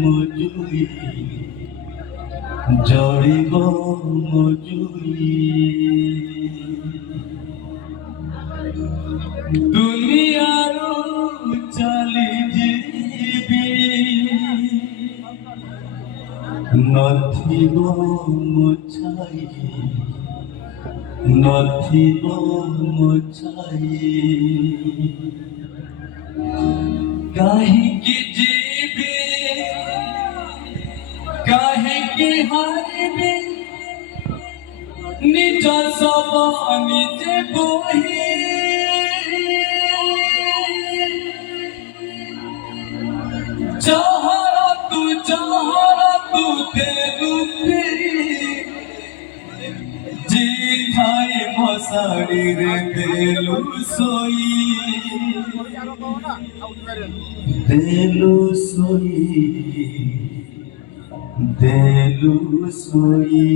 মজুরি জড়িব মজুরি দুনিয়ার চালি যাবি নথিব মোছাই নথিব মোছাই কাহিকি जीवे काहेकि हारिबे निज सब निजे बोही जहरा तू देलु जी खाई मसाड़ी रे देलु सोई देलु सोई देलु सोई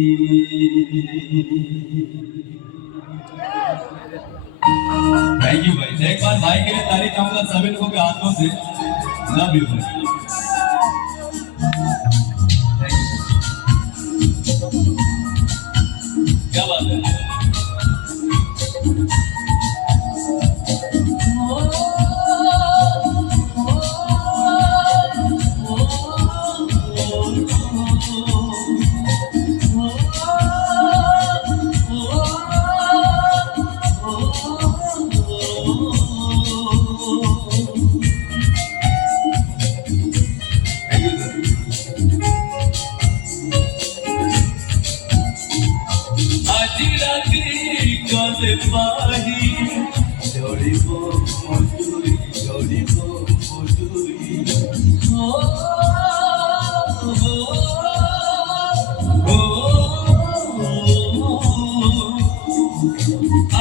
थैंक यू भाई। एक बार भाई के लिए तारीफ चाहूंगा सभी लोगों के हाथों से। लव यू भाई। क्या बात है। पाही जड़िब मजूरी जड़िब मजूरी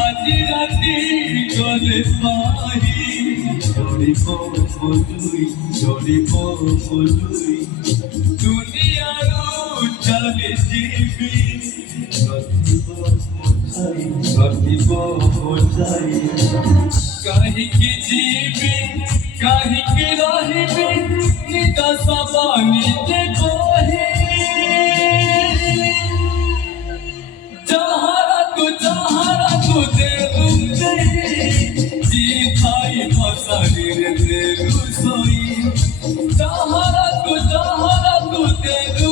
आज राती गले पाही जड़िब मजूरी जड़िब मजूरी दुनियार चले जीवी नथिब मोछाई काहिकी जीवी काहिकी रहिबे निज सब निजे कोही जहरा तू देलु जी खाई मसाड़ी रे देलु सोई जहरा तू देलु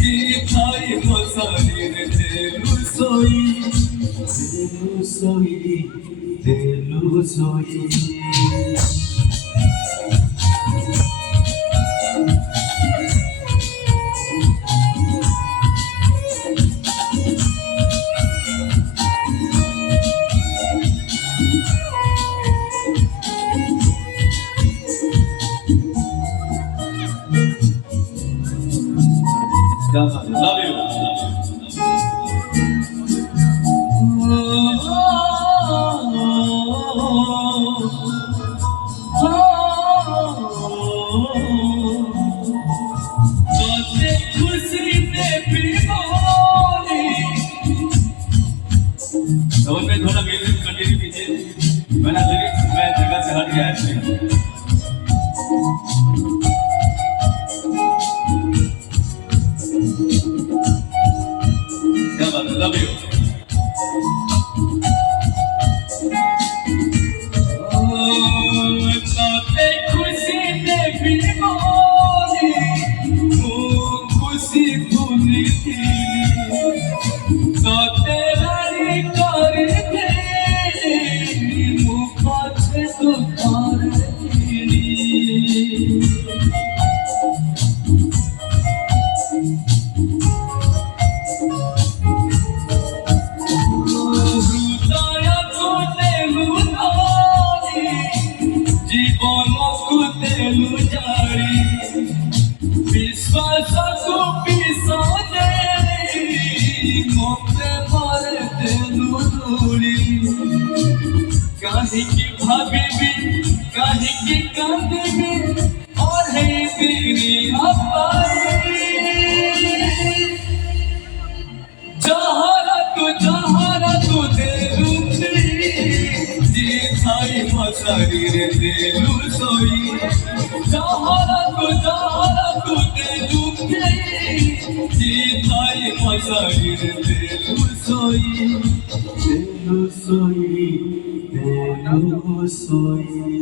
जी खाई मसाड़ी रे देलु सोई देलु सोई love you। में थोड़ा म्यूजिक कंटिन्यू कीजिए। मैं जगह से हट गया एक्चुअली। क्या बात है। Love you. खुशी दे চিতাই পয়সাইর দেলু সই দেলু সই দেলু সই